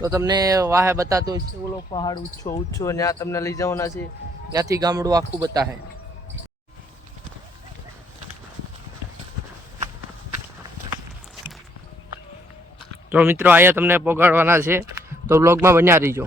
તો તમને વાહે બતાતો હોય છે ઓલો પહાડ ઊંચો ત્યાં તમને લઈ જવાના છે, ત્યાંથી ગામડું આખું બતાવે. તો મિત્રો અહીંયા તમને પોગાડવાના છે, તો વ્લોગમાં બન્યા રહીજો.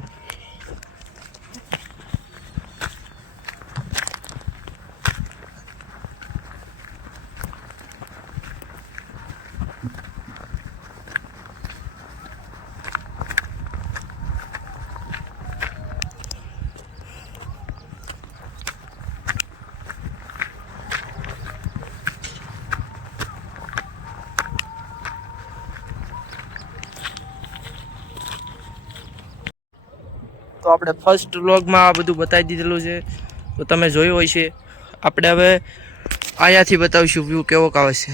તો આપણે ફર્સ્ટ વ્લોગમાં આ બધું બતાવી દીધેલું છે, તો તમે જોયું હોય છે. આપણે હવે અહીંયાથી બતાવીશું વ્યૂ કેવોક આવે છે.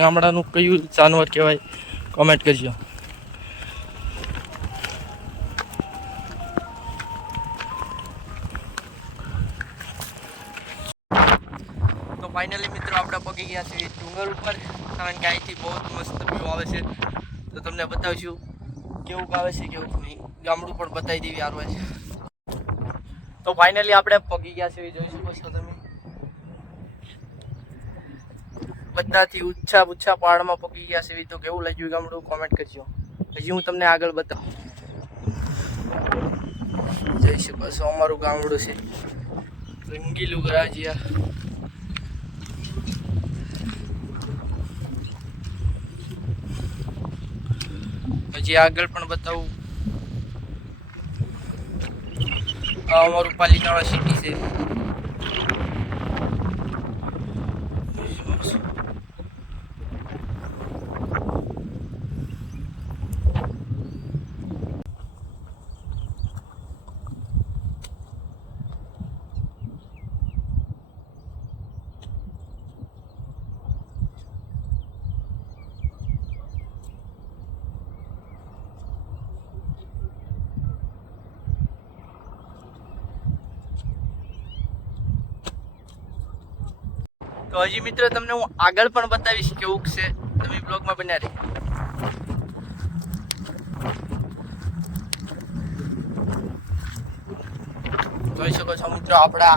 ગામડાનું કયું જાનવર કહેવાય કોમેન્ટ કરજો. તો ફાઇનલી મિત્રો આપણે પગી ગયા છીએ ડુંગર ઉપર, કારણ કે અહીંથી બહુ મસ્ત વ્યૂ આવે છે. તો તમને બતાવશું કેવું આવે છે કેવું નહીં, ગામડું પણ બતાવી દેવી સારું છે. તો ફાઇનલી આપણે પગી ગયા છીએ, જોઈ શકો છો તમે. બધાથી ઊંચા પહાડમાં પગી ગયા છે. તો કેવું લાગ્યું ગામડું કોમેન્ટ કરજો. હજી હું તમને આગળ બતાવું. જોઈ શકો છો અમારું ગામડું છે, રંગીલું ગરાજિયા. હજી આગળ પણ બતાવું. આ અમારું પાલિતાણા સિટી છે. તો હજી મિત્રો તમને હું આગળ પણ બતાવીશ કેવું છે, તમે બ્લોગમાં બન્યા રહી. જોઈ શકો છો મિત્રો આપણા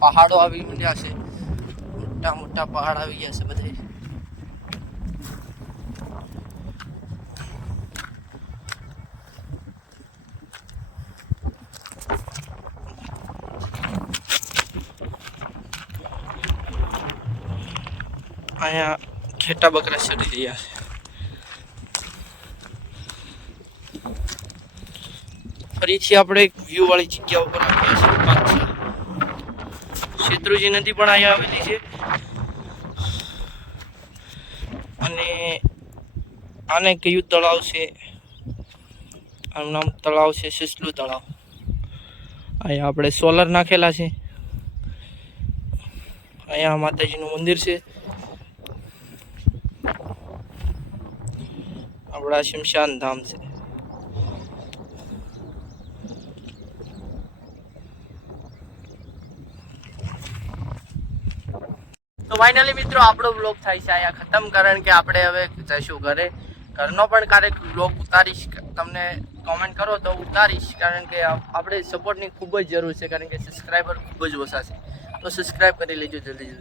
પહાડો આવી ગયા છે, મોટા મોટા પહાડ આવી ગયા છે બધે. અહીંયા ખેટા બકરા ચડી રહ્યા છે. ફરીથી આપણે એક વ્યૂ વાળી જગ્યા ઉપર આવ્યા છીએ. પાછા શેત્રુંજી નદી પણ અહીંયા આવેલી છે, અને આને કયું તળાવ છે, આનું નામ તળાવ છે સિસલું તળાવ. અહીંયા આપણે સોલર નાખેલા છે. અહીંયા માતાજીનું મંદિર છે. આપણા શમશાન ધામ છે. તો ફાઇનલી મિત્રો આપણો બ્લોગ થાય છે અહીંયા ખતમ, કારણ કે આપણે હવે જઈશું ઘરે. ઘરનો પણ ક્યારેક બ્લોગ ઉતારીશ, તમને કોમેન્ટ કરો તો ઉતારીશ, કારણ કે આપણે સપોર્ટની ખૂબ જ જરૂર છે, કારણ કે સબસ્ક્રાઈબર ખૂબ જ ઓછા છે. તો સબસ્ક્રાઈબ કરી લેજો જલ્દી.